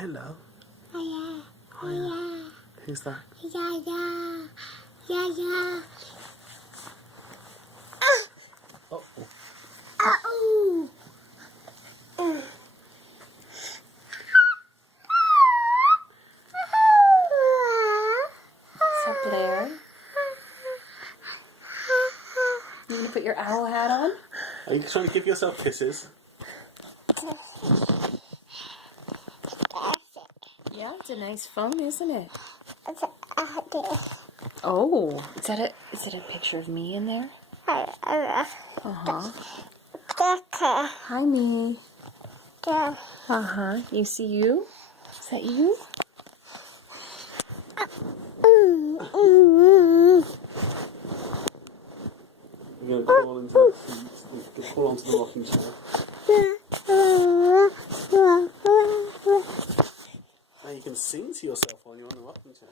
Hello. Hiya. Hiya. Who's that? Yeah. Yeah. Oh. Oh. What's up, Blair? You gonna put your owl hat on? Are you trying to give yourself kisses? Yeah, it's a nice phone, isn't it? It's Oh, is that a picture of me in there? Uh-huh. Hi, me. Uh-huh. You see you? Is that you? You're going to crawl into the seat. You're going to crawl onto the rocking chair. Now you can sing to yourself while you're on the rocking chair.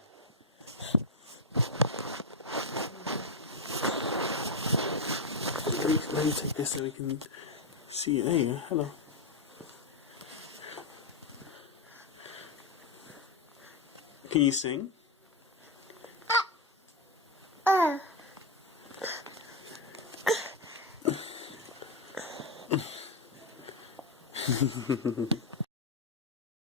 Let me take this so we can see you. There you go. Hello. Can you sing?